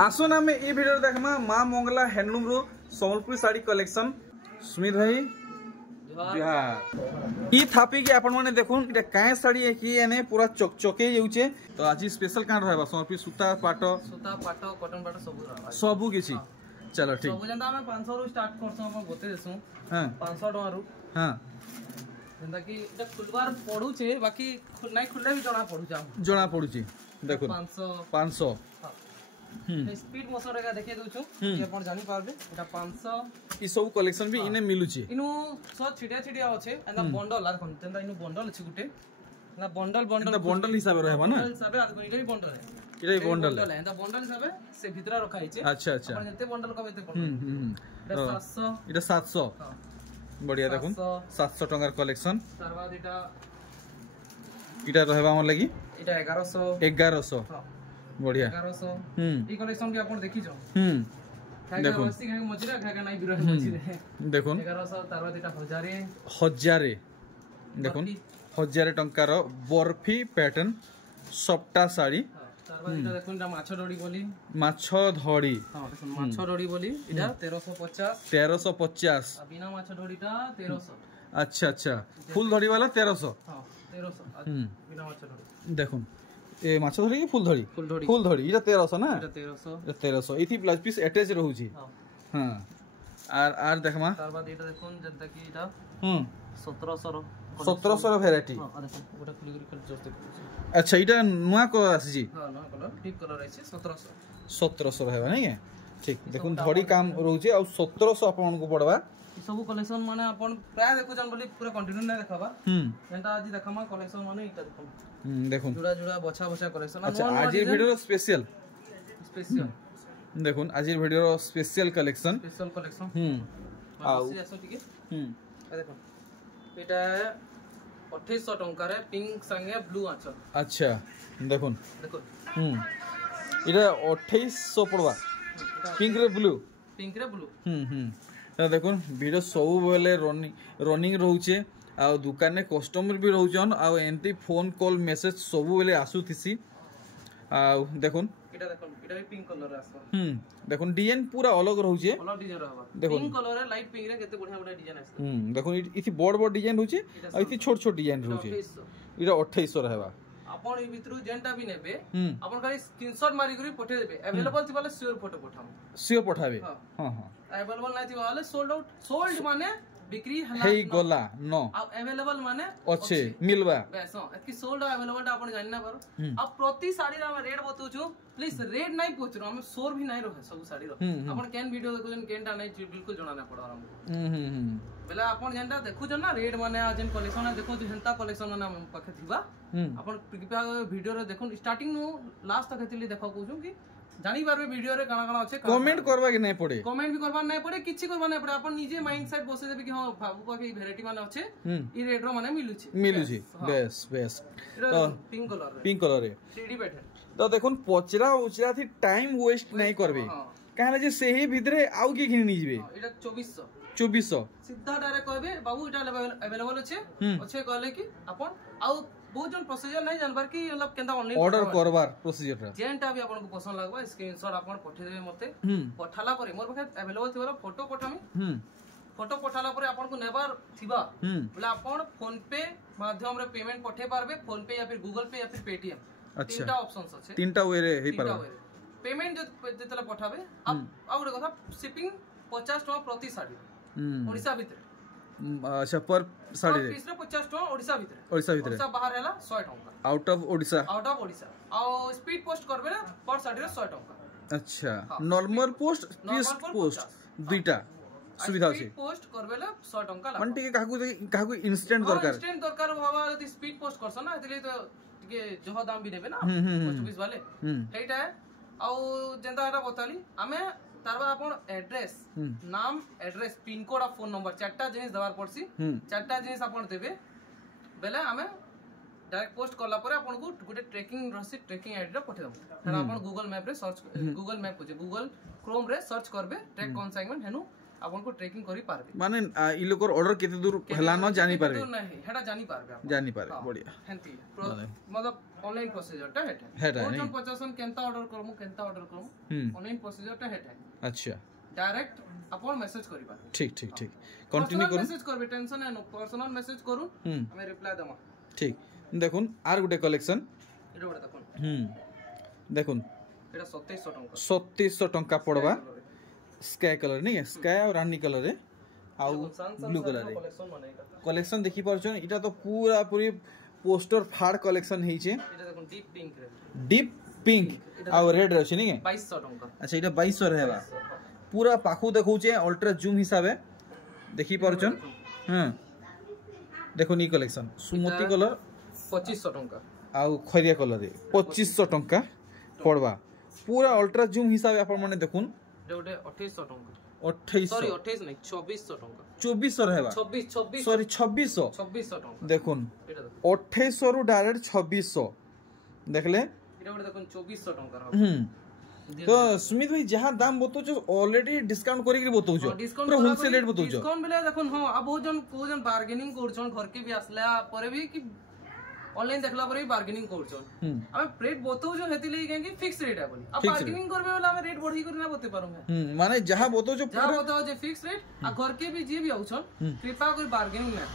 आसन आम ये भिडियो देखमा माँ मंगला हैंडलूम रो संबलपुरी साड़ी कलेक्शन। सुमित भाई ई थापी के आपण माने देखुन इटा काए साड़ी है कि एने पूरा चकचके जाउचे। तो आज स्पेशल कान रहबा संबलपुरी सूता पाट कॉटन पाट सबु किछि। चलो ठीक सब जंदा हम 500 रु स्टार्ट करसो हम गोते देसु। हां 500 टका रु। हां जंदा कि इटा खुलबार पडू छे बाकी नहीं खुलले भी जणा पडुची देखो 500 स्पीड मोशन रे देखे दोछु कि अपन जानि पारबे एटा 500 ई सब कलेक्शन भी इने मिलुची। इनु सब छिटिया छिटिया होचे एंदा बंडल आ कोन तेंदा इनु बंडल अछि गुटे ना बंडल हिसाब रे रहबा ना हिसाब रे आदमी इटा बंडल है इटा बंडल है एंदा बंडल हिसाब से भीतर रखा हिचे। अच्छा अच्छा अपन जते बंडल कबे ते बंडल 700 इटा 700 बढ़िया देखुन 700 टंगार कलेक्शन। तार बाद इटा रहबा हमर लागि इटा 1100 बढ़िया 1100 ई कलेक्शन के अपन देखि जो देखो बस्ती के मजरा खागा नहीं बिरह मजरे देखो 1100 तार बाद इटा 1000 देखुन 1000 टंकार बर्फी पैटर्न सप्टा साड़ी। तार बाद इटा देखुन माछ डोडी बोली माछ धड़ी हां माछ डोडी बोली इटा 1350 बिना माछ डोडीटा 1300। अच्छा अच्छा फुल धड़ी वाला 1300 हां 1300 बिना माछ डोडी देखुन ए माछ धड़ी की फुल धड़ी इटा 1300 ना इटा 1300 इथि प्लस पीस अटैच रहउची। हां आर देखमा तार बाद इटा देखुन जंता की इटा 1700 वैरायटी। हां देखो ओटा खुली कर जोस्ते। अच्छा इटा नुआ कलर आसी जी। हां नुआ कलर डीप कलर आइছে 1700 रहबा नहीं है ठीक। देखुन धड़ी काम रहउची आ 1700 आपन को पड़बा। ई सब कलेक्शन माने अपन प्राय देखु जन बोली पूरा कंटिन्यू नै देखाबा एंटा आज देखामा कलेक्शन माने इटा देखुन देखुन जुड़ा बछा कलेक्शन। अच्छा आज ये वीडियो स्पेशल देखुन आज ये वीडियो स्पेशल कलेक्शन आउ देखो इटा 2800 टंका रे पिंक संगे ब्लू आंचल। अच्छा देखुन इटा 2800 पड़वा पिंक रे ब्लू देखुन वीडियो सब बेले रनिंग रहउचे आ दुकान में कस्टमर भी रहउचन आ एंती फोन कॉल मैसेज सब बेले आसुथिसी। आ देखुन इटा भी पिंक कलर आसो देखुन डिजाइन पूरा अलग रहउचे अलग डिजाइन रहबा देखुन पिंक कलर रे लाइट पिंक रे केते बढ़िया डिजाइन आसो देखुन इथि बड़ डिजाइन होचे आ इथि छोट डिजाइन रहउचे इटा 2800 रहबा। अपन ई भितरु जेंटा भी नेबे अपन खाली स्क्रीनशॉट मारी करी पठे देबे अवेलेबल थि वाले श्योर फोटो पठाबे हां अवेलेबल नाही थि वाले सोल्ड माने बिक्री हेई गोला नो अवेलेबल माने अच्छे मिलबा बस एतकी सोल्ड अवेलेबल अपन जानना पारो। अब प्रति साड़ी रा हम रेट बतौछु प्लीज रेट नहीं पूछरो हम सोर भी नहीं रहे सब साड़ी रो अपन केन वीडियो देखो जन केनटा नहीं बिल्कुल जणाना पड़ो हम बेला अपन जेंटा देखु जन ना रेट माने आ जन कलेक्शन देखो हेंता कलेक्शन माने हम पाखे थिबा अपन कृपया वीडियो रे देखो स्टार्टिंग नु लास्ट तक हेतिली देखो कहू कि जानी पारबे वीडियो रे काना काना अछि कमेंट करबा कि नहीं पड़े कमेंट भी करबा नहीं पड़े किछि करबा नहीं पड़े अपन निजे माइंड सेट बसे देबे कि हां बाबू पाके ई वैरायटी माने अछि ई रेट रो माने मिलुछि बेस तो पिंक कलर रे 3D पैटर्न। तो देखुन पचरा उचरा थी टाइम वेस्ट नहीं करबे काहे जे सेही भितरे आउ के घिनी जिबे एटा 2400 सीधा डायरेक्ट कहबे बाबू एटा अवेलेबल अछि कहले कि अपन आउ बहुत जन प्रोसीजर नहीं जानबार कि मतलब केंदा ऑनलाइन ऑर्डर करबार प्रोसीजर रा जेंटा भी आपन को पसंद लागबा स्क्रीनशॉट आपन पठे देबे मते पठाला परे मोर पाखे अवेलेबल थिबार फोटो पठामी फोटो पठाला परे आपन को नेबार थिबा बोले आपन फोन पे माध्यम रे पेमेंट पठे पारबे फोन पे या फिर गूगल पे या फिर पेटीएम तीनटा ऑप्शंस अछि तीनटा वे रे हे पारबे पेमेंट जेतला पठाबे अब आउडे कथा शिपिंग 50 टका प्रति साड़ी ओडिसा भितरे। अच्छा पर साड़ी रे 50 टका ओडिसा भितरे ओडिसा बाहर हैला 100 टका आउट ऑफ ओडिसा आ स्पीड पोस्ट करबे ना पर साड़ी रे 100 टका। अच्छा नॉर्मल पोस्ट स्पीड पोस्ट दुईटा सुविधा अछि पोस्ट करबेला 100 टका मन टिके काकू इंस्टेंट दरकार भाबा यदि स्पीड पोस्ट करछ ना एतले तो टिके जह दाम भी देबे ना 25 वाले हेटा आ जेंदा एटा बताली हमें तारबा अपन एड्रेस नाम एड्रेस पिन कोड और फोन नंबर चारटा जिनिस दबार पड़सी चारटा जिनिस अपन देबे बेले हमें डायरेक्ट पोस्ट करला परे अपन को गुटे ट्रैकिंग रसी ट्रैकिंग आईडी रे पठे दम फेर अपन गूगल मैप रे सर्च गूगल मैप को गूगल क्रोम रे सर्च करबे ट्रैक कॉन्साइनमेंट हेनु अपन को ट्रैकिंग करी पारबे माने इ लोकर ऑर्डर केते दूर हला न जानि पारबे नहीं हेडा जानि पारबे बढ़िया हेंती मतलब ऑनलाइन प्रोसीजर टा हेटा कोन पचासन केनता ऑर्डर करमु ऑनलाइन प्रोसीजर टा हेटा अच्छा डायरेक्ट अपन मैसेज करिबा ठीक ठीक ठीक कंटिन्यू करू मैसेज करबे टेंशन है नो पर्सनल मैसेज करू हमें रिप्लाई देमा ठीक देखुन आर गुटे कलेक्शन एटा बडा देखुन देखुन एटा 2700 टंका 2700 टंका पड़वा स्काई कलर नहीं स्काई और रानी कलर रे आउ ब्लू कलर रे कलेक्शन देखि परछन इटा तो पूरा पूरी पोस्टर फाड़ कलेक्शन हेइ छे एटा देखुन डीप पिंक आ रेड रे छै नहीं 2200 टंका अच्छा इटा 2200 रहेबा पूरा पाखु देखौ छे अल्ट्रा जूम हिसाबे देखि परछन देखो नी कलेक्शन सुमति कलर 2500 टंका आ खरिया कलर रे 2500 टंका पड़वा पूरा अल्ट्रा जूम हिसाबे अपन माने देखुन एटा 2800 टंका 2800 सॉरी 28 नहीं 2400 टंका 2400 रहेबा 26 सॉरी 2600 टंका देखुन 2800 रु डायरेक्ट 2600 देखले एटा बडा देखुन 2400 टंका तो सुमित भाई जहां दाम बतो जो ऑलरेडी डिस्काउंट करी के बतो जो पूरा होलसेल रेट बतो जो डिस्काउंट मिले देखुन हां अब बहुत जन को जन बार्गेनिंग करछन घर के भी आसला परे भी कि ऑनलाइन देखला परे भी बार्गेनिंग करछन अब रेट बतो जो हेति ले कि फिक्स रेट है बोली अब बार्गेनिंग करबे वाला हम रेट बढ़ी कर ना बते पारूंगा माने जहां बतो जो फिक्स रेट आ घर के भी जे भी आउछन कृपा कर बार्गेनिंग ना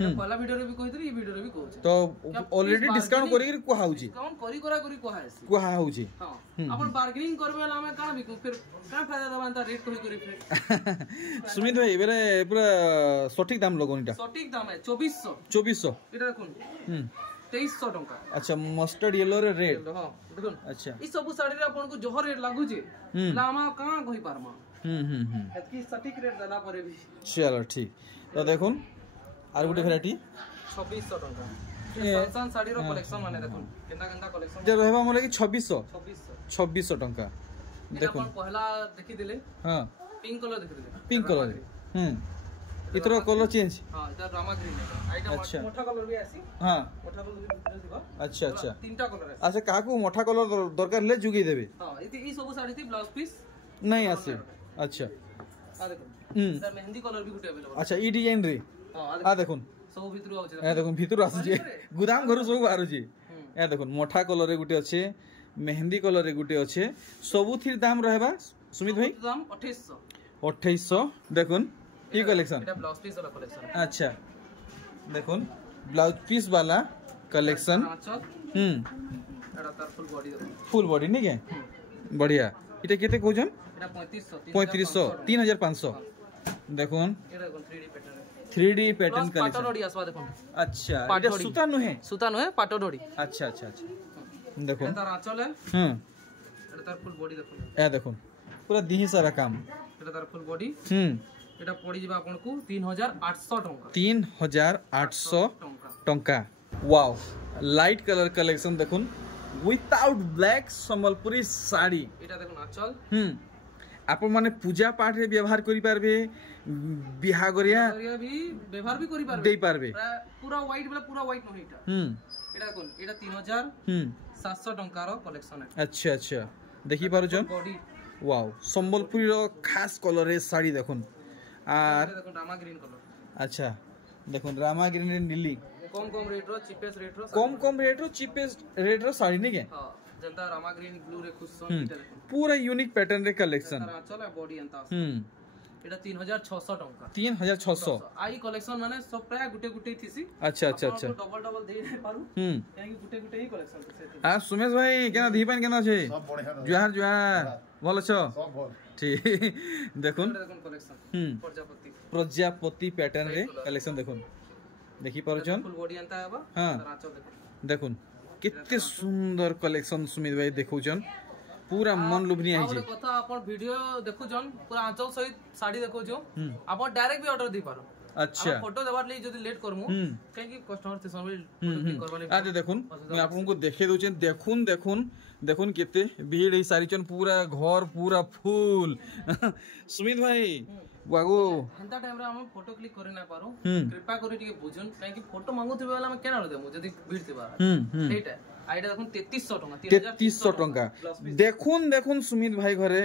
पहला वीडियो रे भी कहितरी ई वीडियो रे भी कहू तो ऑलरेडी डिस्काउंट करी के कोहा होची डिस्काउंट करी करा करी कोहा होची हां अपन बार्गेनिंग करबे वाला हमें काना बिकू फिर का फायदा दबान ता रेट कही करी फिर सुमित भाई बेले पूरा सटीक दाम लगोनीटा सटीक दाम है 2400 एटा देखुन 2300 टंका अच्छा मस्टर्ड येलो रे रेड हां देखुन अच्छा ई सब साड़ी रे अपन को जोहर रेट लागु जे लामा कहां कहि पारमा एतकी सटीक रेट देला परे भी चलो ठीक तो देखुन आर गुटे वैरायटी 2600 टंका सनसन साड़ी रो कलेक्शन माने देखुन केंदा कलेक्शन जे रहबा मोले कि 2600 टंका देखुन पहला देखि दिले हां पिंक कलर देखि दिले पिंक कलर इतरो कलर चेंज हां इधर रामा ग्रीन है आइटा मोठा कलर भी आसी हां मोठा कलर भी दिबा अच्छा अच्छा तीनटा कलर है अच्छा काकू मोठा कलर दरकार ले जुगी देबे हां ई सब साड़ी थी ब्लाउज पीस नहीं आसे अच्छा आ देखो इधर मेहंदी कलर भी गुटे अवेलेबल अच्छा ई डिजाइन रे आ देखुन सब भितरु आउछ ए देखुन भितरु आसी जे गुदाम घर सब बाहर जे ए देखुन मोठा कलर रे गुटे अच्छे मेहंदी कलर रे गुटे अच्छे सबु थिर दाम रहबा सुमित भाई दाम 2800 देखुन ई कलेक्शन एटा ब्लाउज पीस वाला कलेक्शन अच्छा देखुन ब्लाउज पीस वाला कलेक्शन एटा तार फुल बॉडी नहीं के बढ़िया इटा केते कोजन एटा 3500 3500 देखुन एटा देखुन 3D पैटर्न कलेक्शन पाटोडी आसवा देखुन अच्छा एटा सूता नु है पाटोडी अच्छा देखुन एटा तार आंचल है एटा तार फुल बॉडी देखुन ए देखुन पूरा दिही सारा काम एटा तार फुल बॉडी एटा पड़ी जिबा आपन को 3800 टंका 3800 टंका वाओ लाइट कलर कलेक्शन देखुन विदाउट ब्लैक संबलपुरी साड़ी एटा देखुन आंचल आपण माने पूजा पाठ रे व्यवहार करि पारबे बिहागरिया भी व्यवहार भी करि पारबे दे पारबे पूरा व्हाइट पूरा व्हाइट न एटा एटा देखुन एटा 3700 टंका रो कलेक्शन है अच्छा देखि पारो जन बॉडी वाओ संबलपुरी रो खास कलर रे साड़ी देखुन आर देखुन रामा ग्रीन कलर अच्छा देखुन रामा ग्रीन रे नीली कम रेट रो चीपेस्ट रेट रो साड़ी नहीं के हां जनता रामा ग्रीन ब्लू रे खुश पूरा यूनिक पैटर्न रे कलेक्शन चला बॉडी अंता एटा 3600 टंका 3600 आई कलेक्शन माने सब प्राय गुटे थीसी अच्छा डबल दे नै पारू काहे गुटे ही कलेक्शन से आ सुमेश भाई केना दीपान केना छे सब बढ़िया जुहार भलो छ सब भल ठीक देखुन कलेक्शन प्रजापति पैटर्न रे कलेक्शन देखुन देखि परछन फुल बॉडी अंता हेबा हां देखुन कितने सुंदर कलेक्शन सुमित भाई देखौछन पूरा मन लुभनी आइ जे कथा अपन वीडियो देखुछन पूरा आंचल सहित साड़ी देखौछो अपन डायरेक्ट भी ऑर्डर दी पारो अच्छा फोटो देबार ਲਈ যদি लेट करमु काहे कि कस्टमर से समय फोटो क्लिक करबा ਲਈ आते देखुन मैं आपको देखे दोछन देखुन केते भीड़ ई सारीचन पूरा घर पूरा फूल सुमित भाई बागो हंता टाइम रे हम फोटो क्लिक करे ना पारो कृपा करी के बुझन काहे कि फोटो मांगु थिबे वाला हम केना देमु जदी भीड़ थिबा एटा আইটা দেখুন 3300 টাকা 3300 টঙ্কা দেখুন দেখুন সুমিত ভাই ঘরে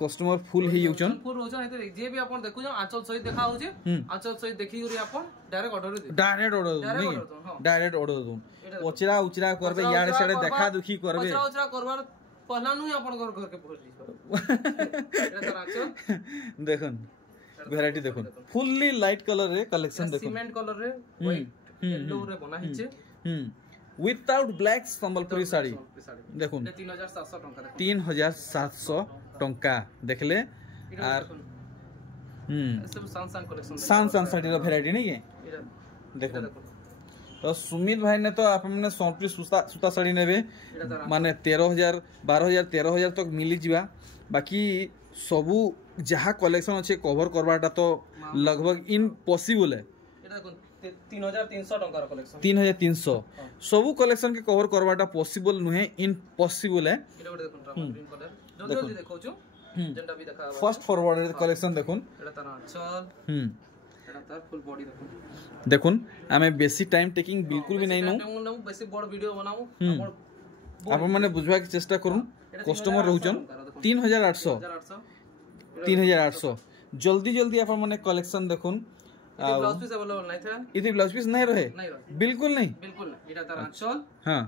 কস্টমর ফুল হেই যাউছন ফুল হোছন এতে যে भी आपण देखु आंचल सहित देखा होचे आंचल सहित देखि करी आपण डायरेक्ट ऑर्डर दे डायरेक्ट ऑर्डर नहीं डायरेक्ट ऑर्डर दून ओचरा उचरा करबे यार साडे देखा दुखी करबे ओचरा उचरा करबार पहला नु आपण घर के पहुंच दिस एटा तर आंचल देखुन वैरायटी देखुन फुल्ली लाइट कलर रे कलेक्शन देखुन सीमेंट कलर रे व्हाइट येलो रे बना हिचे विदाउट ब्लैक संबलपुरी साड़ी देखुन 3700 टंका 3700 टंका देखले आर सब सान कलेक्शन सान साड़ी रो वैरायटी नहीं है देखो तो सुमित भाई ने तो आपने सोनपुरी सूता साड़ी नेबे माने 13000 12000 13000 तक मिली जीवा बाकी सबू जहा कलेक्शन अच्छे कवर करवाटा तो लगभग इम्पॉसिबल है 3300 टंका रो कलेक्शन 3300 सबू कलेक्शन के कवर करवाटा पॉसिबल नुहे इम्पॉसिबल है एटा देखो ग्रीन कलर जल्दी देखो छु जेंडा भी देखा फर्स्ट फॉरवर्ड कलेक्शन देखुन एटा तना चल एटा तार फुल बॉडी देखुन देखुन हमें बेसी टाइम टेकिंग बिल्कुल भी नहीं नु बेसी बड़ वीडियो बनाऊ आपण माने बुझवा के चेष्टा करूं कस्टमर रहउचन 3800 जल्दी जल्दी आपण माने कलेक्शन देखुन ब्लाउज पीस अवेलेबल नहीं था इति ब्लाउज पीस नहीं रहे बिल्कुल नहीं एटा तार आंचल हां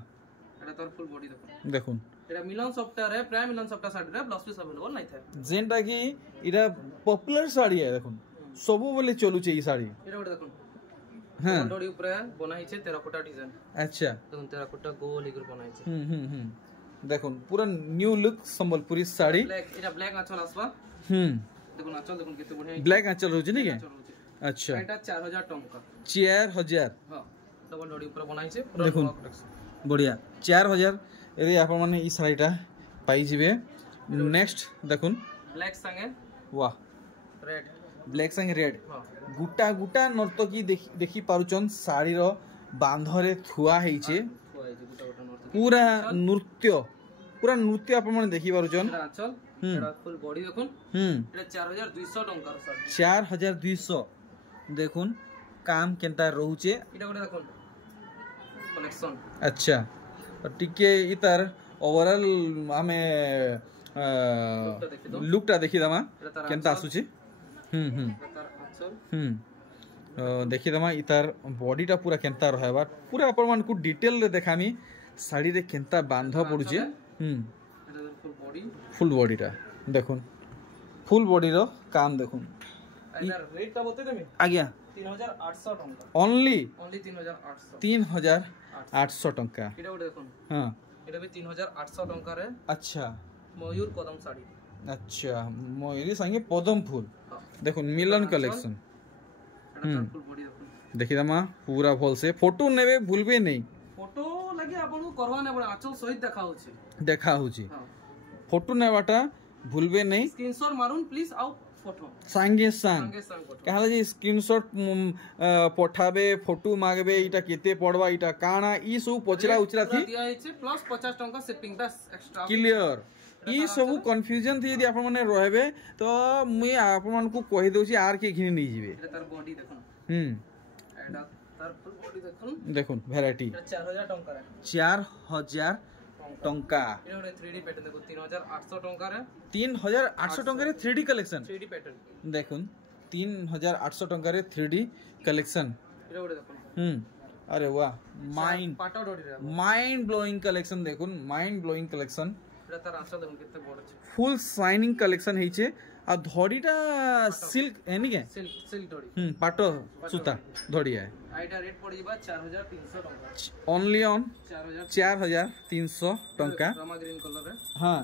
एटा तार फुल बॉडी देखुन देखुन एटा मिलन सॉफ्टवेयर है प्राइम मिलन सॉफ्टवेयर साड़ी रे ब्लाउज पीस अवेलेबल नहीं था जेंटा की इरा पॉपुलर साड़ी है देखुन सबु बोले चलू छै ई साड़ी एटा गोटे देखुन हां बॉडी ऊपर बना हिचे टेराकोटा डिजाइन अच्छा देखुन टेराकोटा गोल इगर बना हिचे देखुन पूरा न्यू लुक संबलपुरी साड़ी एटा ब्लैक आंचल आसबा देखुन आंचल देखुन केते बढ़िया ब्लैक आंचल रहउछ नहीं के अच्छा एटा 4000 टंका 4000 हां डबल बॉडी ऊपर बना हिचे देखुन बढ़िया 4000 एरे आपण माने ई साड़ीटा पाई जिवे नेक्स्ट देखुन ब्लैक संगे वाह रेड ब्लैक संगे रेड गुटा गुटा नर्तकी देखि पारुचन साड़ी रो बांधरे थुआ हेइचे पूरा नृत्य आपण माने देखि पारुचन आंचल एटा फुल बॉडी देखुन एटा 4200 टंका रो साड़ी 4200 देखुन काम केनता रहउचे एटा गोटे देखुन कलेक्शन अच्छा टिके इतर ओवरऑल हमें लुकटा देखि दमा केनता आसुची देखि दमा इतर बॉडीटा पूरा केनता रहबा पूरा अपन मान को डिटेल रे देखामी साड़ी रे केनता बांध पड़ुचे फुल बॉडीटा देखुन फुल बॉडी रो काम देखुन इधर रेट का बते देमे आज्ञा 3800 टंका ओनली 3800 3800 टंका एटा गोटे देखुन हां एटा भी 3800 टंका रे अच्छा मयूर कदम साड़ी अच्छा मयूरी संगे पदम फूल देखुन मिलन कलेक्शन फुल बॉडी देखुन देखि दमा पूरा भल से फोटो नेबे भूलबे नहीं फोटो लगे आपन को करवा ने बड़ा आंचल सहित देखा होची फोटो नेबाटा भूलबे नहीं स्क्रीनशॉट मारुन प्लीज आउ फोटो संगे संग कहला जे स्क्रीनशॉट पठाबे फोटो मागबे इटा केते पड़वा इटा काना ई सब पचरा उचरा थी दिया हिचे प्लस 50 टंका शिपिंग बस एक्स्ट्रा क्लियर ई सब कंफ्यूजन थी यदि आपन माने रहबे तो मुई आपन मान को कहि दोची आर के घिनी नहीं जिवे एटा तार बॉडी देखुन एटा तार फुल बॉडी देखुन वैरायटी 4000 टंका रे 4000 टंका एटा गोटे 3D पैटर्न देखो 3800 टंका रे 3800 टंका रे 3D कलेक्शन 3D पैटर्न देखुन 3800 टंका रे 3D कलेक्शन एटा गोटे देखुन अरे वाह माइंड पाटा डोडी रे माइंड ब्लोइंग कलेक्शन देखुन माइंड ब्लोइंग कलेक्शन एटा तार आंचल देखुन केते बड़ छै फुल शाइनिंग कलेक्शन हेइचे आ धड़ीटा सिल्क एनी के सिल्क धड़ी पाटो सूता धड़ी है आइटा रेट पड़ जिबा 4300 टंका ओनली ऑन 4300 टंका रामा ग्रीन कलर रे हां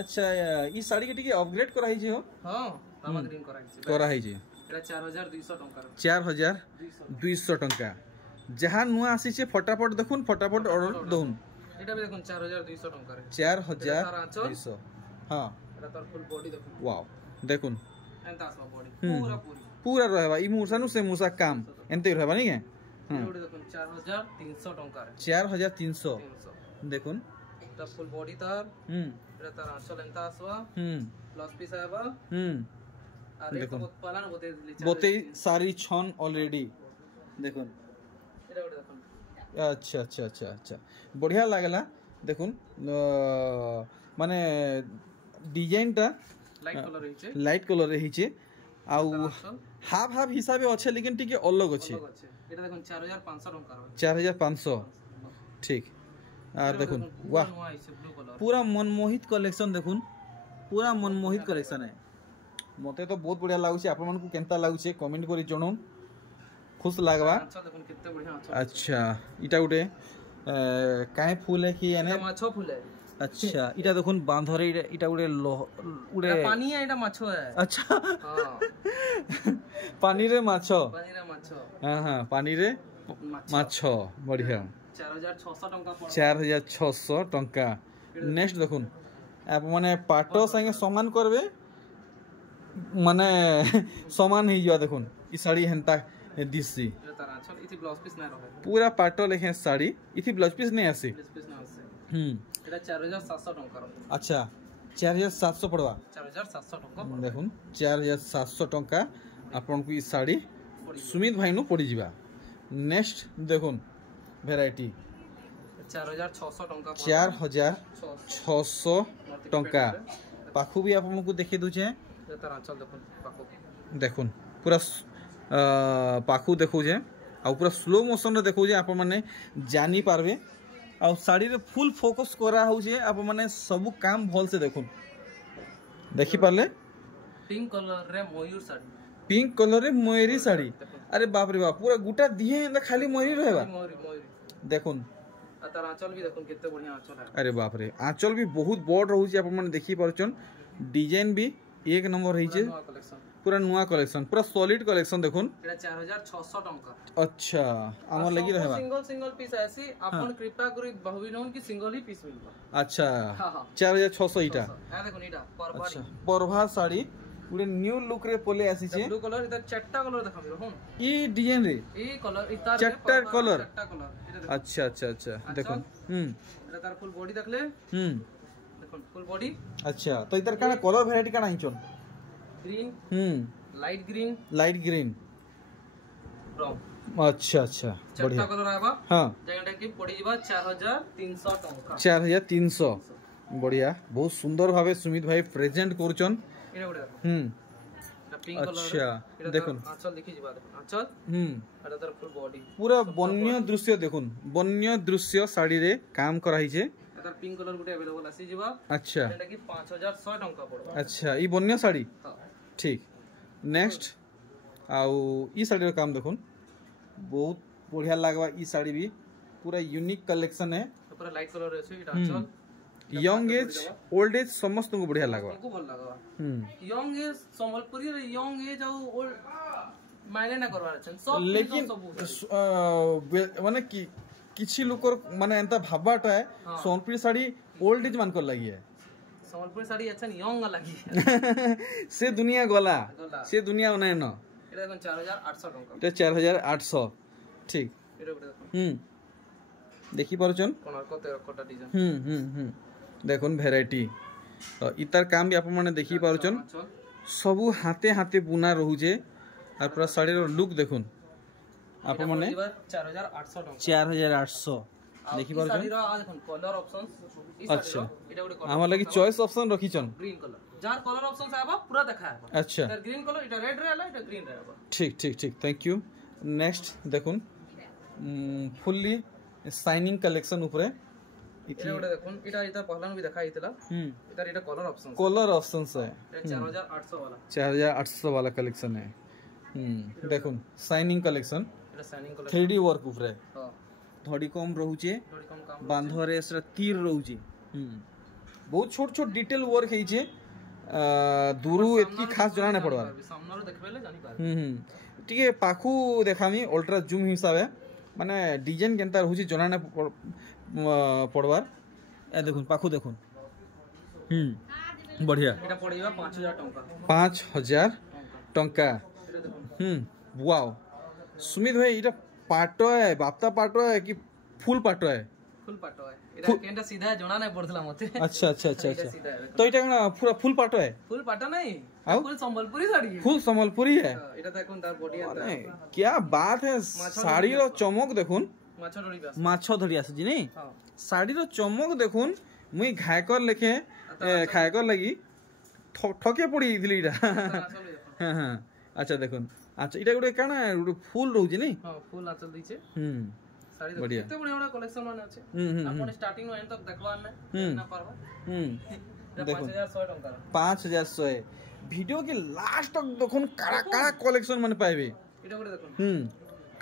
अच्छा ई साड़ी के टिके अपग्रेड करा हिजे हो हां रामा ग्रीन करा हिजे एटा 4200 टंका 4200 टंका जहां नुआ आसी छे फटाफट देखुन फटाफट ऑर्डर दोन एटा भी देखुन 4200 टंका रे 4200 हां एटा तार फुल बॉडी देखुन वाओ देखुन एंता आसबा बॉडी पूरा रहबा ई मूसा नु से मूसा काम एंते रहबा नहीं है एटा देखुन 4300 टंका रे 4300 देखुन ता फुल बॉडी तार एटा तार आंचल एंता आसबा प्लस पीस आबा अरे तो पलान बोते सारी छन ऑलरेडी देखुन एटा गोटे देखुन अच्छा अच्छा अच्छा अच्छा बढ़िया लागला देखुन माने डिजाइन टा लाइट कलर रे हिचे आउ हाफ हाफ हिसाब अच्छे लेकिन टिके अलग अच्छे এটা দেখুন 4500 টাকা 4500 ठीक আর দেখুন वाह पूरा मनमोहित कलेक्शन देखुन पूरा मनमोहित कलेक्शन है मते तो बहुत बढ़िया लागुचे आपण मन को केनता लागुचे कमेंट करी जणो खुश लागबा अच्छा देखुन कितने बढ़िया अच्छा इटा गुटे काहे फूल है कि एने माछो फूल है अच्छा इटा देखुन बांधरे इटा गुटे उड़े पानी है इटा माछो है अच्छा हां पानी रे माछो हां हां पानी रे माछो बढ़िया 4600 टंका 4600 टंका नेक्स्ट देखुन आप माने पाटो संगे समान करबे माने समान ही जा देखुन ई साड़ी हेंता दिसी पूरा पाटो लेखे साड़ी इथि ब्लाउज पीस नहीं आसी এটা 4700 টাকা अच्छा 4700 पड़वा 4700 টাকা देखुन 4700 टंका आपन को ई साड़ी सुमित भाई नु पड़ी जिबा नेक्स्ट देखुन वैरायटी 4600 टंका 4600 टंका पाखु भी आपन को देखि दुचे तार आंचल देखुन पाखु देखुन पूरा पाखु देखु जे आ पूरा स्लो मोशन रे देखु जे आप माने जानी पारबे आ साड़ी रे फुल फोकस करा हो जे आप माने सब काम भल से देखुन देखि पाले पिंक कलर रे मयूर साड़ी पिंक कलर रे मयूरी साड़ी अरे बाप रे बाप पूरा गुटा दिहे एंदा खाली मयूरी रहबा मयूरी देखुन आ तार आंचल भी देखुन कितने बढ़िया आंचल है अरे बाप रे आंचल भी बहुत बड़ रहू जे आप माने देखि परचन डिजाइन भी एक नंबर रही छे पूरा नुआ कलेक्शन पूरा सॉलिड कलेक्शन देखुन एटा 4600 टंका अच्छा हमर लगी रहबा सिंगल सिंगल पीस ऐसी अपन कृपा करी भाविनोन की सिंगल ही पीस मिलबा अच्छा 4600 इटा आ देखुन इटा परभारी अच्छा परभार साड़ी पूरे न्यू लुक रे पोले आसी छे ब्लू कलर इधर चट्टा कलर देखाबो हम ई डिजाइन रे ई कलर इतार चट्टा कलर अच्छा अच्छा अच्छा देखुन एटा तार फुल बॉडी देखले देखुन फुल बॉडी अच्छा तो इधर काना कलर वैरायटी काना हिचन ग्रीन लाइट ग्रीन ब्राउन अच्छा अच्छा बढ़िया कलर आबा हां जेटा कि पड़ी जीवा 4300 टंका 4300 बढ़िया बहुत सुंदर भावे सुमित भाई प्रेजेंट करचन एटा गुडा पिंक कलर अच्छा देखुन आंचल देखि जीवा आंचल एटा तर फुल बॉडी पूरा वन्य दृश्य देखुन वन्य दृश्य साड़ी रे काम कराई छे तार पिंक कलर गुटे अवेलेबल आसी जीवा अच्छा जेटा कि 5100 टंका पड़बा अच्छा ई वन्य साड़ी हां ठीक नेक्स्ट आउ ई साड़ी रो काम देखुन बहुत बढ़िया लागबा ई साड़ी भी पूरा यूनिक कलेक्शन है पूरा लाइट कलर रे इटा आंचल यंग एज ओल्ड एज समस्त को बढ़िया लागबा को भल लागबा यंग एज संबलपुरी रे यंग एज और ओल्ड मायने ना करवार छन सब लेकिन माने की किछि लोकर माने एंता भाबाटा है सोनपुरी साड़ी ओल्ड एज मान को लगी है संबलपुरी साड़ी अच्छा यंग लगी से दुनिया गला से दुनिया नै न एटा कोन 4800 टंका एटा 4800 ठीक एटा गुडा देखि परचन कोनर को तेरकोटा डिजाइन देखुन वैरायटी तो इतार काम भी आप माने देखि परचन सबु हाथे हाथे बुना रहू जे और पूरा साड़ी रो लुक देखुन आप माने 4800 टंका 4800 देखि परचन साड़ी रो आ देखुन कलर ऑप्शंस अच्छा हमरा लगी चॉइस ऑप्शन रखिचन ग्रीन कलर जार कलर ऑप्शंस आबा पूरा देखा है अच्छा इधर ग्रीन कलर इधर रेड रहला इधर ग्रीन रहबा ठीक ठीक ठीक थैंक यू नेक्स्ट देखुन फुल्ली शाइनिंग कलेक्शन ऊपर इटा गोटे देखुन इटा पहलान भी देखा हितला इधर कलर ऑप्शंस है 4800 वाला 4800 वाला कलेक्शन है देखुन शाइनिंग कलेक्शन इटा शाइनिंग कलर 3D वर्क ऊपर हां थोड़ी कम रहउचे बांधरे से तीर रहउचे बहुत छोट छोट डिटेल वर्क है छे दूरु एतकी खास जना नै पड़वा सामने रो देखबेले जानि पार टिके पाखु देखामी अल्ट्रा जूम हिसाबे माने डिजाइन केनता रहउचे जना नै पड़वार ए देखुन पाखु देखुन बढ़िया एटा पड़ीबा 5000 टंका 5000 टंका वाओ सुमित भाई इटा पाटो है बापता पाटो है कि फुल पाटो है फुल पाटो है एटा केनटा सीधा जना नै पड़थला मते अच्छा अच्छा अच्छा अच्छा तो इटा पूरा फुल पाटो है फुल पाटो नहीं फुल संबलपुरी साड़ी है फुल संबलपुरी है एटा देखुन तार बॉडी क्या बात है साड़ी रो चमक देखुन মাছ ধরি আসুଛି ନାଇଁ ଶାଢ଼ୀର ଚମକ ଦେଖୁନ ମୁଇଁ ଘାୟକର ଲେଖେ ଖାୟକର ଲାଗି ଠକେ ପଡ଼ି ଯାଇଥିଲି ଏଇଟା ହଁ ହଁ ଆଚ୍ଛା ଦେଖୁନ ଆଚ୍ଛା ଏଇଟା ଗୋଟେ କାଣା ଗୋଟେ ଫୁଲ ରହୁଛି ନାଇଁ ଫୁଲ ଆଚଲ ଦେଇଛେ साड़ी बढ़िया कितने बढ़िया बढ़िया कलेक्शन माने अच्छे अपन स्टार्टिंग में एंड तक देखबा में ना पारबा देखो 5100 टका 5100 वीडियो के लास्ट तक देखुन काड़ा काड़ा कलेक्शन माने पाइबे एटा गोटे देखुन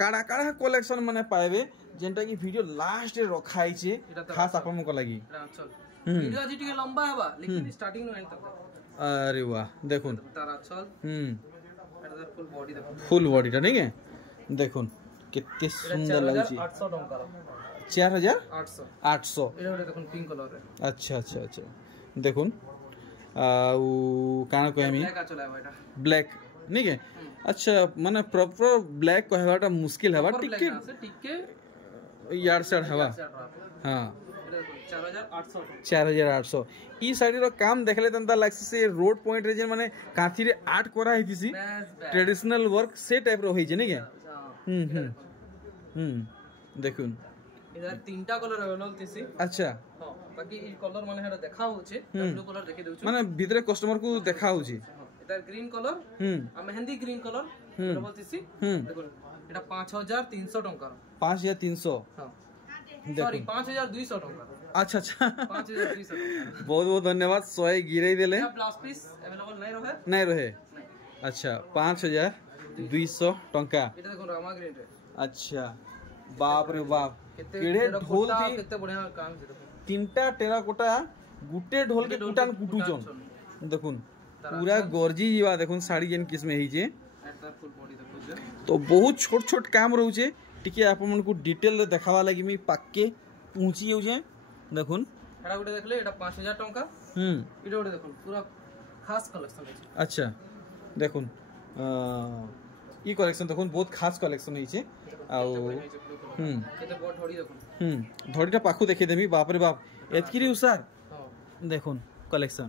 काड़ा काड़ा कलेक्शन माने पाइबे जेंटा की वीडियो लास्ट रे रखाई छे खास आपन को लागि चल वीडियो आज टिके लंबा हेबा लेकिन स्टार्टिंग में एंड तक अरे वाह देखुन तारा चल एटा फुल बॉडी देखो फुल बॉडी टा नहीं है देखुन कितने सुंदर लागी 800 टका 4800 800 एटा गोटे देखुन पिंक कलर रे अच्छा अच्छा अच्छा देखुन काना कहमी ब्लैक नहीं के अच्छा माने प्रॉपर ब्लैक कहवाटा मुश्किल हवा टिके यार साइड हवा हां 4800 ई साइड रो काम देखले तंता लागसे से रोड पॉइंट रे जे माने काथी रे आर्ट करा हितिसी ट्रेडिशनल वर्क से टाइप रो होई जे नहीं के देखुन इधर तीनटा कलर अवेलेबल थिसी अच्छा हां बाकी ई कलर माने हेडा देखा होचे ब्लू कलर देखि देउछु माने भीतरे कस्टमर को देखा होची इधर ग्रीन कलर आ मेहंदी ग्रीन कलर अवेलेबल थिसी देखो एटा 5300 टका 5300 हां सॉरी 5200 टका अच्छा अच्छा 5200 बहुत बहुत धन्यवाद 100 गिरे देले ब्लाउज पीस अवेलेबल नहीं रहे अच्छा 5200 टका एटा देखो रामा ग्रीन रे अच्छा बाप रे बाप केड़े ढोल थी कितने बढ़िया काम छै तीनटा टेराकोटा गुटे ढोल के कुटान कुटुचन देखुन पूरा गरजी जीवा देखुन साड़ी जेन किस्म हे जे फुल बॉडी देखो तो बहुत छोट छोट काम रहू छे टिके आप मन को डिटेल रे देखावा लागि मी पाके पहुंची जाउ छे देखुन एटा गुटे देखले एटा 5000 टका एटा गुटे देखुन पूरा खास कलेक्शन है अच्छा देखुन ई कलेक्शन देखुन बहुत खास कलेक्शन है छे आउ केते बहुत धड़ी देखुन धड़ीटा पाखु देखि देमी बाप रे बाप एतकी रे उसार देखुन कलेक्शन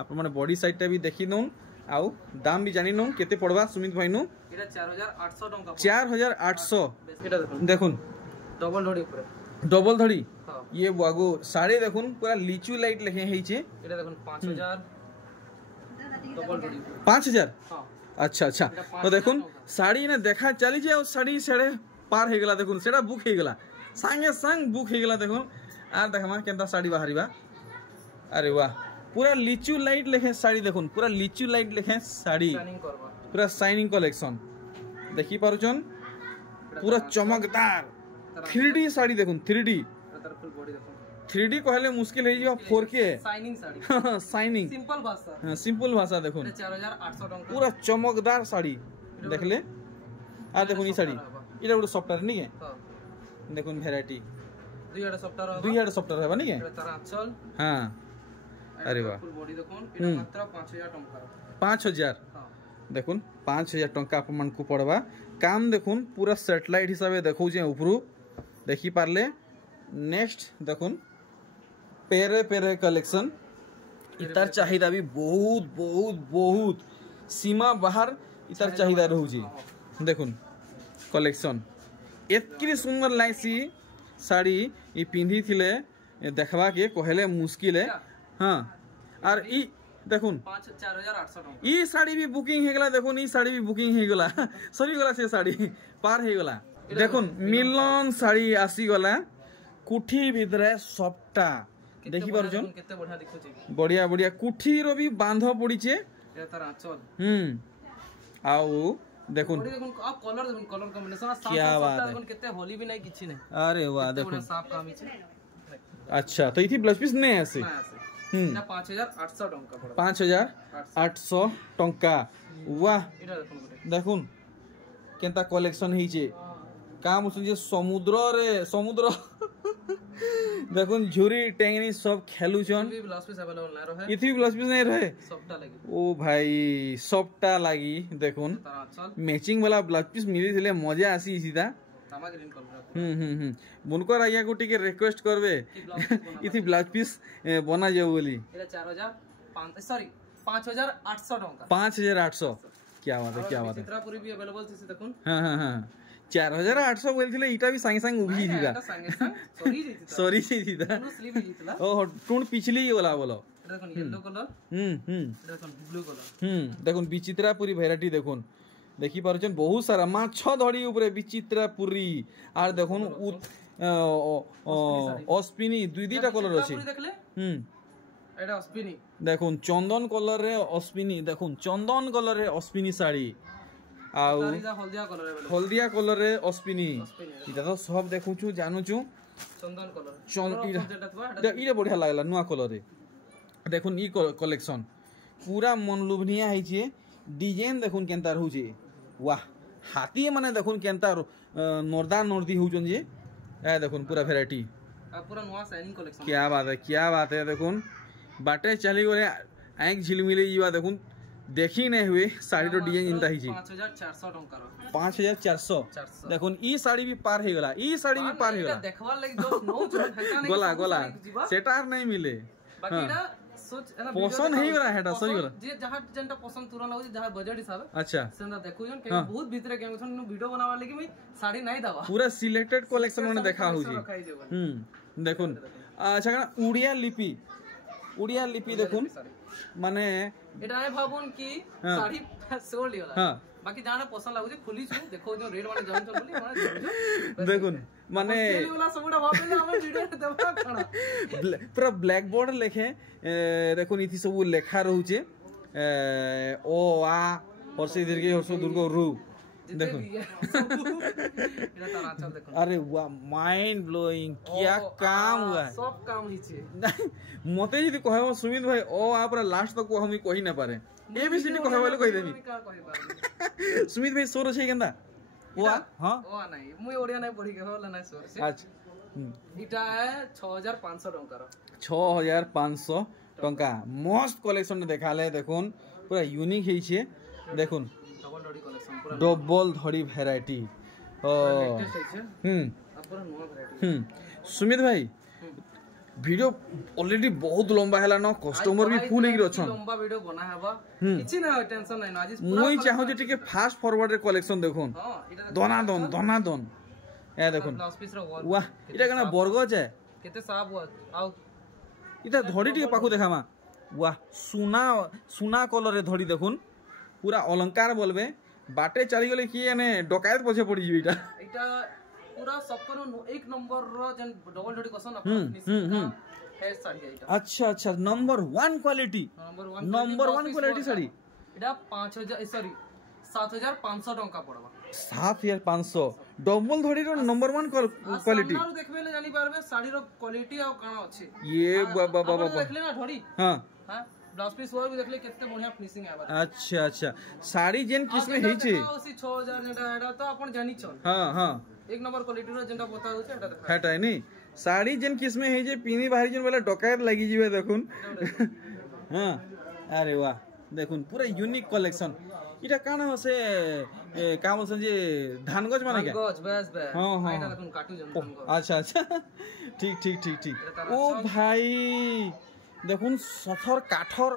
आप माने बॉडी साइडटा भी देखि नउन आउ दाम भी जानि नउन केते पड़बा सुमित भाई नु एटा 4800 टका 4800 एटा देखुन डबल धड़ी ऊपर डबल धड़ी ये बागो साड़ी देखुन पूरा लीचू लाइट लिखे है छे एटा देखुन 5000 डबल धड़ी 5000 हां अच्छा अच्छा तो देखुन साड़ी ने देखा चली जे और साड़ी सेड़े पार हे गेला देखुन सेड़ा बुक हे गेला संगे संग बुक हे गेला देखुन आर देखमा केनता साड़ी बाहरीबा अरे वाह पूरा लीचू लाइट लिखे साड़ी देखुन पूरा लीचू लाइट लिखे साड़ी पूरा शाइनिंग कलेक्शन देखि पारुचन पूरा चमकदार 3D साड़ी देखुन 3D 3D कहले मुश्किल है जो 4K shining sari shining simple भाषा हां सिंपल भाषा देखुन 4800 टका पूरा चमकदार साड़ी देखले आ देखुन ई साड़ी इटा गुटे सॉफ्टवेयर नहीं है देखुन वैरायटी दुई हेड सॉफ्टवेयर है नहीं है तारा चल हां अरे वाह फुल बॉडी देखुन एटा मात्र 5000 टका 5000 हां देखुन 5000 टका आप मन को पड़वा काम देखुन पूरा सैटेलाइट हिसाबे देखौ जे ऊपरू देखि पारले नेक्स्ट देखुन पेरे पेरे कलेक्शन इतार चाहिदा भी बहुत बहुत बहुत सीमा बाहर इतार चाहिदा रहू जी देखुन कलेक्शन एतकी सुंदर लाइसी साड़ी ई पिंधी थिले देखबा के कहले मुश्किल है हां और ई देखुन 4800 टका ई साड़ी भी बुकिंग हे गेला देखुन ई साड़ी भी बुकिंग हे गेला सरी गेला से साड़ी पार हे गेला देखुन मिलन साड़ी आसी गेला कुठी भितरे सबटा देखि पारुछन केते बढ़िया दिखो छी बढ़िया बढ़िया कुठी रो भी बांध पड़ी छे ए तारा चल आउ देखुन आप कलर देखुन कलर कॉम्बिनेशन साफ क्या बात है देखुन केते होली भी नहीं किछि नहीं अरे वाह देखुन साफ काम छे अच्छा तो इथि ब्लाउज पीस नहीं आसे ना 5800 टका पड़े 5800 टका वाह एटा देखुन देखुन केनता कलेक्शन ही छे काम सुन जे समुद्र रे समुद्र देखुन झुरी टेंगनी सब खेलुछन भी ब्लाउज पीस अवेलेबल ना रहे इथि ब्लाउज पीस नहीं रहे सबटा लगी ओ भाई सबटा लागी देखुन मैचिंग वाला ब्लाउज पीस मिली थिले मजा आसी सीधा रामा ग्रीन कलर बुनकर आज्ञा को टिके रिक्वेस्ट करबे इथि ब्लाउज पीस बना जाऊ बोली एटा 5800 टका 5800 क्या बात है क्या बात है चित्रापुरी भी अवेलेबल थी देखुन हां हां हां 4800 बोलथिले इटा भी संगे संग उभी दिदा এটা সঙ্গে সঙ্গে सॉरी सी दिदा কোনো স্লিপ হিজিতলা ओ टूण पिछली वाला बोलो এটা দেখুন ইয়েলো কালার এটা দেখুন ব্লু কালার দেখুন বিচিত্রাপুরি ভ্যারাইটি দেখুন দেখি পারছেন বহুত সারা মাছ ধড়ি উপরে বিচিত্রাপুরি আর দেখুন অস্পিনি দুইটা কলর আছে দেখলে এটা অস্পিনি দেখুন চন্দন কলরে অস্পিনি দেখুন চন্দন কলরে অস্পিনি শাড়ি ଆଉ ହଳଦିଆ କଲରରେ ଅସ୍ପିନି ଏଇଟା ତ ସବ ଦେଖୁଛୁ ଜାଣୁଛୁ ଏଇଟା ବଢିଆ ଲାଗିଲା ନୂଆ କଲରରେ ଦେଖୁନ୍ ଇ କଲେକ୍ସନ ପୁରା ମନ ଲୁଭନିଆ ହେଇଛି ডিজাইন দেখুন কেনতা রহুছে ওয়াহ হাতি মানে দেখুন কেনতা নর্দা নর্দি হউছন যে এ দেখুন পুরা ভ্যারাইটি पूरा नया शाइनिंग कलेक्शन क्या बात है देखुन बाटे चली गले आंख झिलमिली जीवा देखुन देखी नहीं हुए साड़ी रो डिजाइन इंता ही 5400 टंका रो 5400 देखुन ई साड़ी भी पार हे गला ई साड़ी भी पार हे गला देखवा लागि जो नौ जो गला गला सेटार नहीं मिले बाकी ना सोच एना पसंद हे गला हेटा सही गला जे जहां जनटा पसंद तुरंत लाउ जहां बजट हिसाब अच्छा सेंदा देखु जन के बहुत भीतर के छन वीडियो बनावा लागि मैं साड़ी नहीं दवा पूरा सिलेक्टेड कलेक्शन माने देखा हो जी देखुन अच्छा उड़िया लिपि देखुन माने এটা আমি ভাবুন কি শাড়ি সোল লিওলা বাকি জানা পছন্দ লাগুছে খুলি छु দেখো যে রেড মানে জানি চলি মানে দেখুন মানে তেলিওলা সবটা ভাবলে আমি ভিডিও দেবা খানা পুরা ব্ল্যাক বোর্ড লেখে দেখুন ইতি সব লেখা রহুছে ও আ হর্ষে দীর্ঘ হর্ষ দুর্গ রু देखो अरे वाह माइंड ब्लोइंग क्या काम हुआ है सब काम ही छे मते यदि कहबो सुमित भाई ओ आपरा लास्ट तक हम कहि न पारे एबीसीडी कहबो बोले कहि देबी सुमित भाई सोर छै केंदा ओ हां ओ नहीं मुई ओडिया नहीं पढ़ी के होला ना सोर से अच्छा इटा है 6500 टंका रो 6500 टंका मस्त कलेक्शन देखाले देखुन पूरा यूनिक है छे देखुन डबल धड़ी वैरायटी सुमित भाई वीडियो ऑलरेडी बहुत लंबा हैला न कस्टमर भी फुल हेगी रछन लंबा वीडियो बना हेबा किछि ना टेंशन नै आज पूरा मुई चाहू जे टिके फास्ट फॉरवर्ड रे कलेक्शन देखुन दनादन ए देखुन वाह इटा कना बरगज है केते साफ हुआ आउ इटा धड़ी टिके पाखु देखामा वाह सुना कलर रे धड़ी देखुन पूरा अलंकार बोलबे बाटे चली गले कि ने डकायत पछे पड़ी जी एटा पूरा सबको एक नंबर रो जन डबल डोडी कसन अपन है साड़ी एटा अच्छा number 1 quality number 1 quality sari एटा 5000 सॉरी 7500 टंका पड़बा 7500 डबल धड़ी रो नंबर 1 क्वालिटी सामना देखबे ले जानी पारबे साड़ी रो क्वालिटी आ काना अछि ये बाबा देखले ना धड़ी हां ब्लाउज पीस वो भी देखले कितने बढ़िया फिनिशिंग है अच्छा साड़ी जेन किस में हेई छे उसी 6000 जेटा एटा तो अपन जानी छन हां एक नंबर क्वालिटी रो जेटा बता होचे एटा देखा हटा है नी साड़ी जेन किस में हेई जे पीनी बाहरी जेन वाला डकायत लागी जीवे देखुन हां अरे वाह देखुन पूरा यूनिक कलेक्शन इटा काना से का बोलसन जे धानगज माने के धानगज बस हां एटा देखुन काटू जन अच्छा ठीक ओ भाई देखुन सफर काठर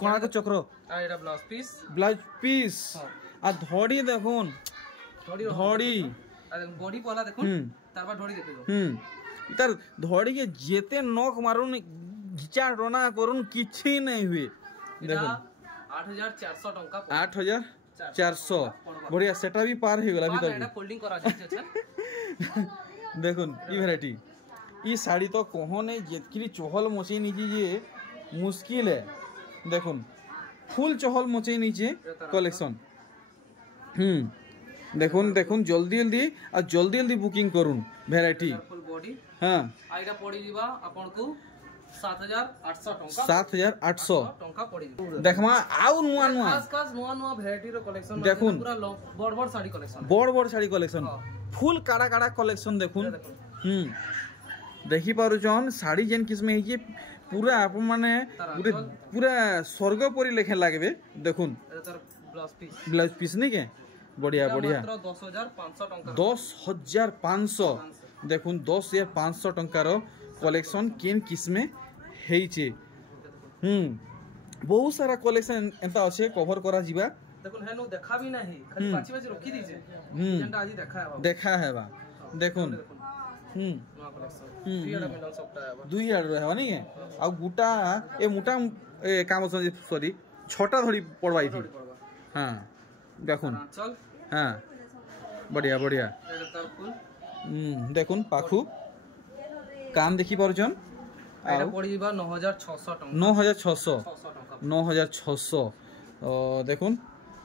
कोना के चक्र आ एटा ब्लाउज पीस आ धड़ी देखुन धड़ी आ बॉडी पहला देखुन तारबा धड़ी देखियो इतार धड़ी के जेते नोक मारुन घिचा रोना करुन किछि नहीं हुए देखुन 8400 टंका 8400 बढ़िया सेटा भी पार हे गला भीतर एटा फोल्डिंग करा छै देखुन ई वैरायटी ई साड़ी तो कहने जेतकी चहल मचई नीचे जे मुश्किल है देखुन फुल चहल मचई नीचे कलेक्शन देखुन जल्दी बुकिंग करुन वैरायटी फुल बॉडी हां आइडा पड़ी जीवा आपन को 7800 टंका 7800 टंका पड़ी देखमा आउ नुआ खास नुआ वैरायटी रो कलेक्शन देखुन पूरा बड़ साड़ी कलेक्शन बड़ साड़ी कलेक्शन फुल काड़ा कलेक्शन देखुन देखी पारुछन साड़ी जेन किस्म है पूरा आप माने पूरा स्वर्ग परी लेखे लागबे देखुन ब्लाउज पीस नहीं के बढ़िया 10500 टंका 10500 देखुन 10500 टंका रो कलेक्शन केन किस्म हेई छे बहुत सारा कलेक्शन एंता अच्छे कवर करा जीवा দেখুন হেনু দেখা भी नहीं खाली बाची बाची रखी दीजे जेंटा आज देखा है बा देखुन नवा कलेक्शन 3 मिलियन सबटा है 2 रहबा नहीं है आ गुटा ए मोटा ए काम सॉरी छोटा धड़ी पड़वाई थी हां देखुन चल हां बढ़िया बढ़िया देखुन पाखु काम देखि परजन एटा पड़ीबा 9600 टका 9600 देखुन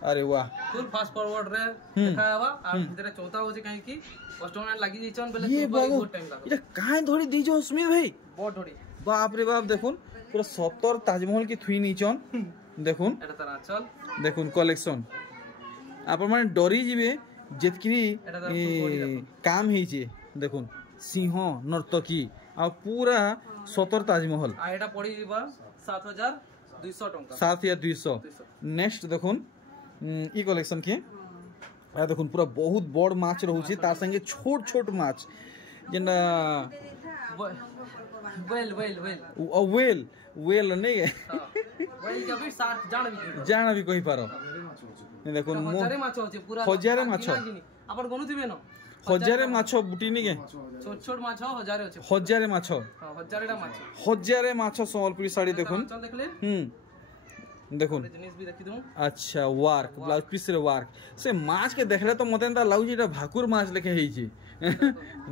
अरे वाह फुल फास्ट फॉरवर्ड रे देखावा आ भीतर चौथा हो जे काहे की कस्टमर लागि दिचन बेले ये बहुत टाइम लागो इटा काहे धड़ी दिजो स्मित भाई बहुत धड़ी बाप रे बाप देखुन पूरा 70 ताजमहल की थुई नीचन देखुन एटा तारा चल देखुन कलेक्शन आपण माने डरी जिवे जेतकी काम हिचे देखुन सिंह नर्तकी आ पूरा 70 ताजमहल आ एटा पड़ी दिबा 7200 टका 7200 नेक्स्ट देखुन ई कलेक्शन के आ देखुन पूरा बहुत बड़ माछ रहउची तार संगे छोट छोट माछ जेना वेल नहीं है वेल का भी 60 जान भी कहि पारो देखुन हजारे माछ होचे पूरा हजारे माछ आपण गनु थिबे न हजारे माछ बुटी नहीं के छोट छोट माछ हजारे होचे हजारे माछ हां हजारेटा माछ हजारे माछ संबलपुरी साड़ी देखुन चल देखले देखुन जिनिस भी देखि दउ अच्छा वर्क ब्लाउज पीस रे वर्क से माछ के देखले तो मते एंता लागु जेटा भाकुर माछ लेके हेई छी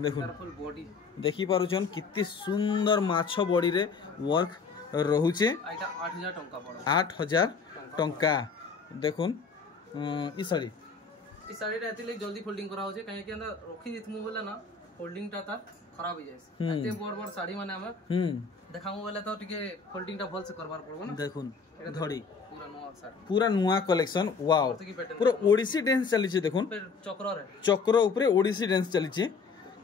देखुन फुल बॉडी देखि पारुछन कित्ती सुंदर माछ बॉडी रे वर्क रहुचे आइटा 8000 टका पड़ो 8000 टका देखुन ई साड़ी रहती ले जल्दी फोल्डिंग करा होचे काहे कि अंदर रखी दिथमु बोले ना फोल्डिंग टा ता खराब हो जाय एते बड़ साड़ी माने हम देखामु बोले तो टिके फोल्डिंग टा भल से करबार पड़बो ना देखुन धड़ी पूरा नवा साड़ी पूरा नुआ कलेक्शन वाओ पूरा ओडिसी डांस चली छे देखुन चक्र ऊपर ओडिसी डांस चली छे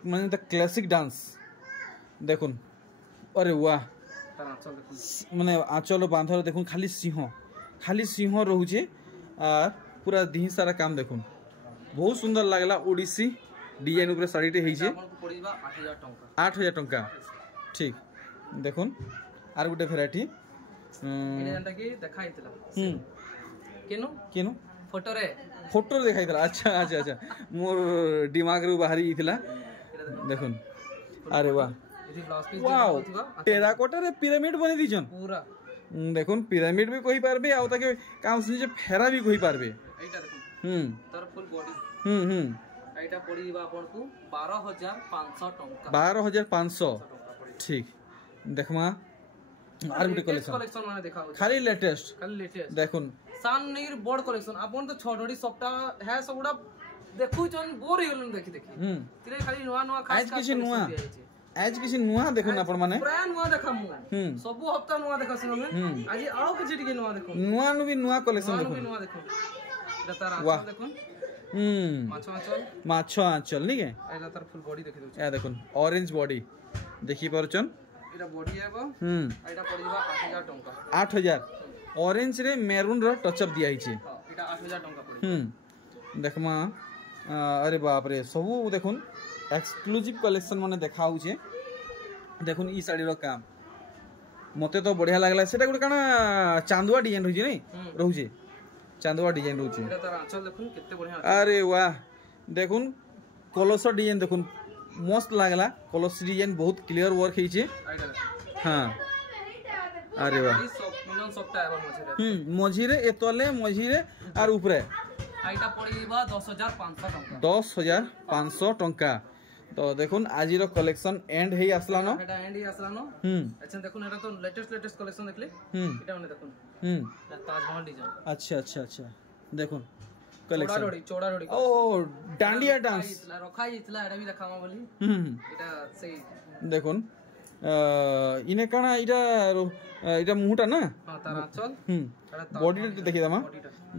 माने द क्लासिक डांस देखुन अरे वाह माने आंचल बांधर देखुन खाली सिंह रहउचे आ पूरा दिही सारा काम देखुन बहुत सुंदर लागला ओडिसी डिजाइन ऊपर साड़ी टे हेइछे 8000 टका ठीक देखुन आर गुटे भेराइटी एटा की देखाइतला केनो फोटो देखाइतला अच्छा मोर दिमाग रे बाहरी इतला देखुन अरे वाह वाओ टेराकोटा रे पिरामिड बने दिजन पूरा देखुन पिरामिड भी कहि पारबे आ ताके काम से फेरा भी कहि पारबे एटा देखुन तर फुल बॉडी एटा पड़ीबा आपन को 12500 टका 12500 ठीक देखमा आर गुटे कलेक्शन माने देखाउ खाली लेटेस्ट देखुन सान नीर बोर्ड कलेक्शन आपन तो छोटोडी सबटा है सबुडा देखु चन बोर होलन देखि तिरे खाली नुआ खास आज किसी नुआ देखुन आपन माने प्राय नुआ देखामु सब हफ्ता नुआ देखासु हमें आज आउ किछि टिके नुआ देखु नुआ कलेक्शन देखु तार आंचल देखुन माछो आंचल नहीं है एला तार फुल बॉडी देखि दउ ए देखुन ऑरेंज बॉडी देखि परचन एटा बॉडी आबो एटा पड़िबा 8000 टका 8000 ऑरेंज रे मैरून रो टच अप दिया हिचे एटा 8000 टका पड़े देखमा अरे बाप रे सबु देखुन एक्सक्लूसिव कलेक्शन माने देखाउ छे देखुन ई साड़ी रो काम मते तो बढ़िया लागला सेटा गुड काना चांदुआ डिजाइन होई नै रहू छे चांदुआ डिजाइन रहू छे एटा तार आंचल देखुन केते बढ़िया अरे वाह देखुन कलस डिजाइन देखुन मस्त लागला कलस डिजाइन बहुत क्लियर वर्क है छे हां अरे वाह मिलन सबटा एबा मझिरे मझिरे एतले मझिरे आर ऊपरे आइटा पड़ीबा 10500 टका 10500 टका तो देखुन आज रो कलेक्शन एंड हेई आसला न एटा एंड हेई आसला न अच्छा देखुन एटा तो लेटेस्ट कलेक्शन देखले एटा माने देखुन ताजमहल डिजाइन अच्छा देखुन कलेक्शन चौड़ा रोडी ओ डांडिया डांस रखा हितला एटा भी देखामा बोली एटा सही देखुन इने काना इटा मुहटा ना हां तारा चल बॉडी देखि दमा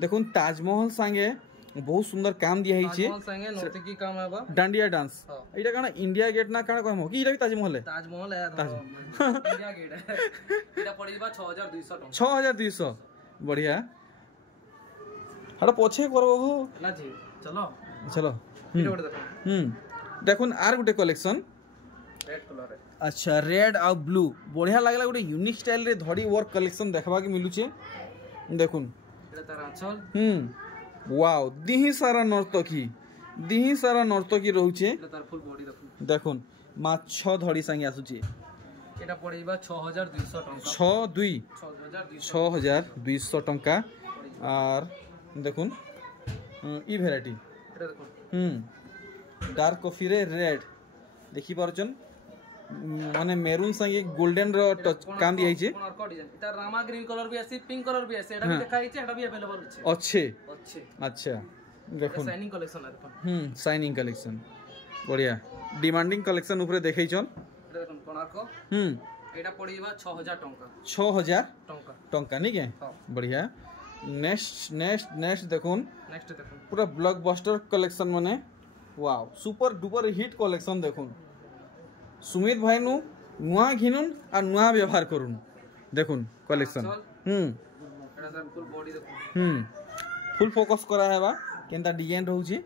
देखुन ताजमहल संगे बहुत सुंदर काम दिया हिचे ताजमहल संगे नौतकी काम है बा डांडिया डांस इटा काना इंडिया गेट ना काना कहमो कि इटा भी ताजमहल है इंडिया गेट है इटा पड़ीबा 6200 टका 6200 बढ़िया हड़ा पछे करबो हो ना जी चलो इटा गोटे देखो देखुन are Gute collection red colour है अच्छा रेड और ब्लू बढ़िया लागला गोटे यूनिक स्टाइल रे धड़ी वर्क कलेक्शन देखबा के मिलु छे देखुन एटा तार आंचल वाओ दिही सारा नर्तकी रहउचे এটা তার ফুল বডি দেখুন দেখুন মাছ ধড়ি সাঙ্গে আসুচি এটা পড়িবা 6200 টাকা 6200 টাকা আর দেখুন ই ভ্যারাইটি এটা দেখুন ডার্ক কফি রে রেড দেখি পারছন মানে মেরুন संगे गोल्डन रो टच काम दिया है कोणार्क डिजाइन এটা রামা গ্রিন কলর भी আছে পিঙ্ক कलर भी আছে এটা भी দেখা হইছে এটা भी अवेलेबल আছে अच्छा দেখুন শাইনিং কালেকশন আছে শাইনিং কালেকশন বড়িয়া ডিমান্ডিং কালেকশন উপরে দেখাইছন এটা দেখুন কোଣାর্ক এটা পড়িবা 6000 টাকা 6000 টাকা নি কে বড়িয়া नेक्स्ट देखुन पूरा ब्लॉकबस्टर कलेक्शन माने wow super duper hit collection देखुन सुमित भाई नु नुआ घिनुन और नुआ व्यवहार करुन देखुन कलेक्शन एटा सर फुल बॉडी देखुन फुल फोकस करा है बा केनता डिजाइन रहउची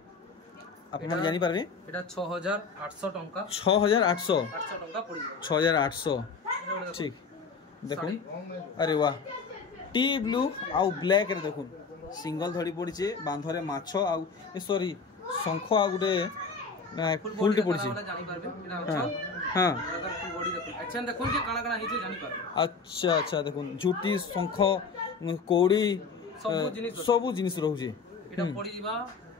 अपन जानि पारबे एटा 6800 टंका 6800 टंका पड़ी 6800 ठीक देखुन अरे वाह टी ब्लू आउ ब्लैक रे देखुन सिंगल धड़ी पड़ीचे बांधरे माछो आउ सॉरी शंख आ गुटे फुलटी पड़ीचे जानि पारबे एटा अच्छा हां फुल बॉडी देखुन अच्छा देखुन के काना काना हिचे जानि पारबे अच्छा देखुन झूटी शंख कोड़ी सब जिनिस रहउचे एटा पड़ीबा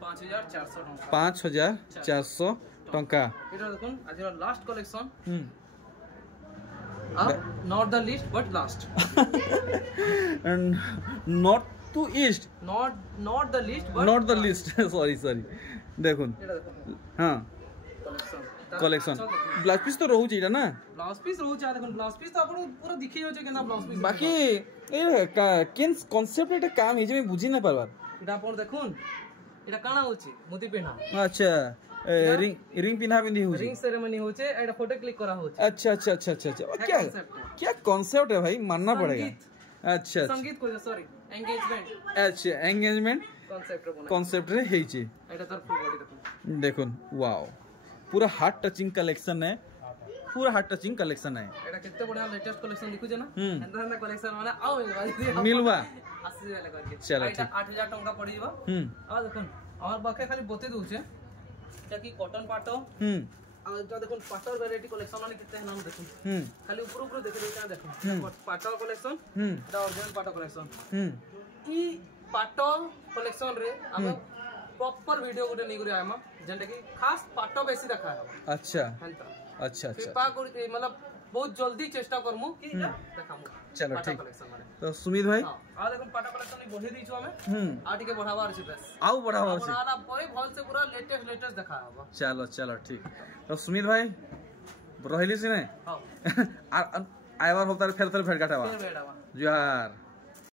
5400 टंका 5400 टंका एटा देखुन आज last collection not the least but last and not to east not the least but not the least sorry देखुन हां कलेक्शन ब्लाउज पीस तो रहू छैटा ना ब्लाउज पीस रहू छै देखुन ब्लाउज पीस तो अपन पूरा दिखै हो छै केना ब्लाउज पीस बाकी ए केन कांसेप्ट एटा काम हे जे बुझी ना पारबार एटा अपन देखुन एटा काना हो छै मोती पेना अच्छा रिंग पिन्हा बिंदी हो रिंग सेरेमनी हो छै एटा फोटो क्लिक करा हो छै अच्छा क्या कांसेप्ट है भाई मानना पड़ेगा अच्छा संगीत को सॉरी एंगेजमेंट अच्छा एंगेजमेंट कांसेप्ट रे हे छै एटा तर फुल बॉडी देखुन वाओ पूरा हार्ट टचिंग कलेक्शन है एटा कितने बढ़िया लेटेस्ट कलेक्शन दिखु छै ना एंदा कलेक्शन माने आओ मिलवा 80 वाला करके चलो ठीक 8000 टंका पड़ीबा आ देखुन और बाकी खाली बते दउ छै कि कॉटन पाटो आ এটা দেখুন পাটর ভ্যারাইটি কালেকশন মানে কিতে নাম দেখুন খালি উপর দেখে এটা দেখুন পাটর কালেকশন এটা অরিজিনাল পাটর কালেকশন ই পাটর কালেকশন রে हम प्रॉपर वीडियो गुटे नै गुरे आमा जेंटा कि खास पाटो बेसी देखा है अच्छा कृपा कर मतलब बहुत जल्दी चेष्टा करमु कि देखामु चलो ठीक तो सुमित भाई आ देखो पाटा कलेक्शन बढ़े दी छु हमें आ टिके बढ़ावार छै बस आउ बढ़ावार छै बनाला परे भल से पूरा लेटेस्ट देखा हबो चलो ठीक तो सुमित भाई रहली से नै हां आइबार होता फेर भेट घाटावा जोहार।